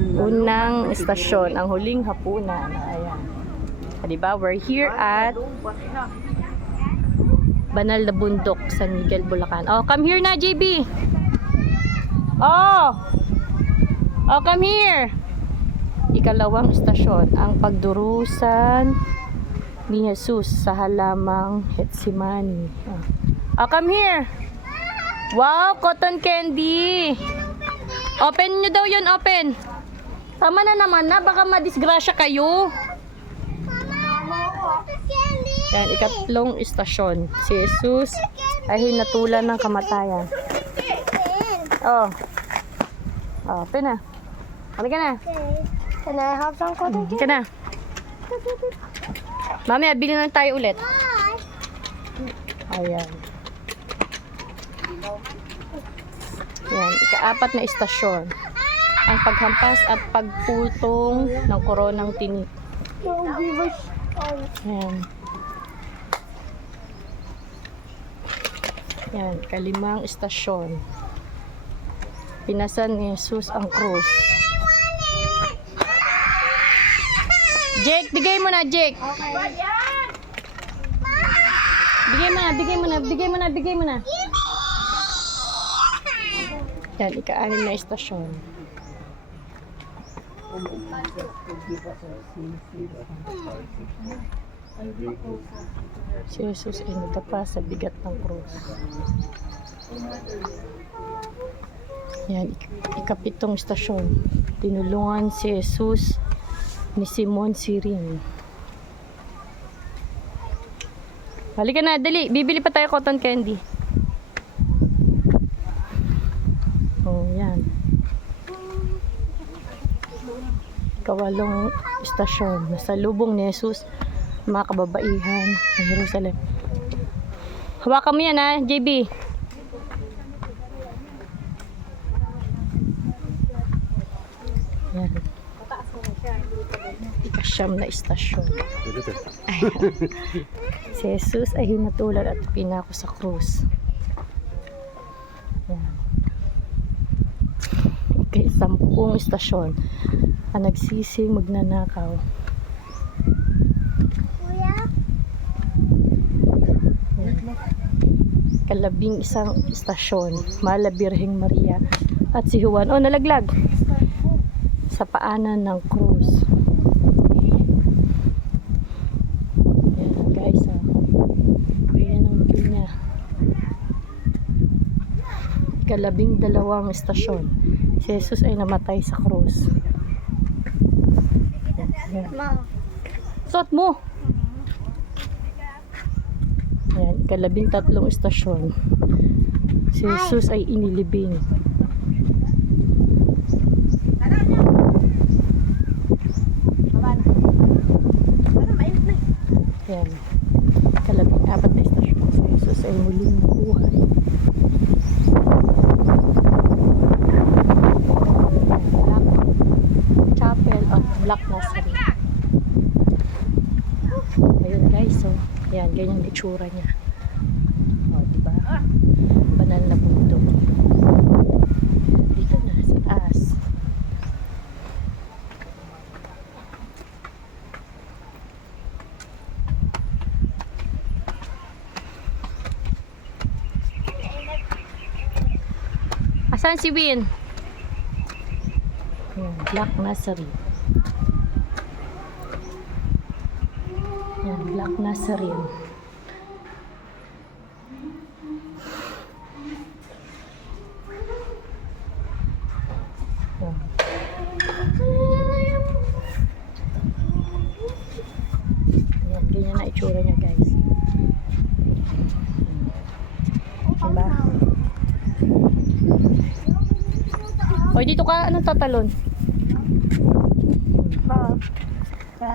unang istasyon, ang huling hapunan. Ayan. Diba? We're here at Banal na Bundok, San Miguel, Bulacan. Oh, come here na, JB. Oh, come here. Ikalawang istasyon, ang pagdurusan ni Jesus sa halamang Getsemani. Oh, come here. Wow, cotton candy. Open nyo daw yun, open. Tama na naman na, baka madisgrasya kayo. Yan, ikatlong istasyon. Si Jesus ay hinatulan ng kamatayan. Oh. Oh, open na. Halika na. Can I have some cotton candy? Halika na. Mamaya, bili na tayo ulit. Ayan. Yan, ikaapat na istasyon. Ang paghampas at pagputong ng koronang tinik. Yan. Yan, kalimang istasyon. Pinasan ni Jesus ang krus. Jake, bigay mo na, Jake. Bigay mo na, bigay mo na, bigay mo na, bigay mo na. Yan, ika-anim na istasyon. Si Jesus ay nadapa sa bigat ng krus. Yan, ikapitong istasyon. Tinulungan si Jesus ni Simon Sirin. Halika na, dali. Bibili pa tayo cotton candy. Oh, yan. Ikawalong istasyon. Nasa lubong ni Jesus, mga kababaihan ng Jerusalem. Hawakan mo yan, ha, JB. Yan. Ikasyam na istasyon. Si Jesus ay hinatulan at pinako sa krus. Yan. Ika-sampung istasyon. Ang nagsising magnanakaw. Kalabing isang istasyon, Mala Birheng Maria at si Juan. Oh, nalaglag sa paanan ng krus. Ayan guys, ayan ang view niya. Kalabing dalawang istasyon, si Jesus ay namatay sa krus. Ayan. Suot mo. Ayan, kalabing tatlong istasyon. Si Jesus ay inilibing. Ayan, kalabing apat na istasyon. Si Jesus ay muling buhay. Chapel of Black Nazarene. Ayun guys, so ayan, ganyan ang itsura niya. O, diba? Banal na bundok. Dito na, sa taas. Asan si Win? Ayan, Black Nazarene. Yan, Black Nazarene. Yan. Yan, ganyan na itsura niya guys. Diba? Hoy, dito ka, anong tatalon?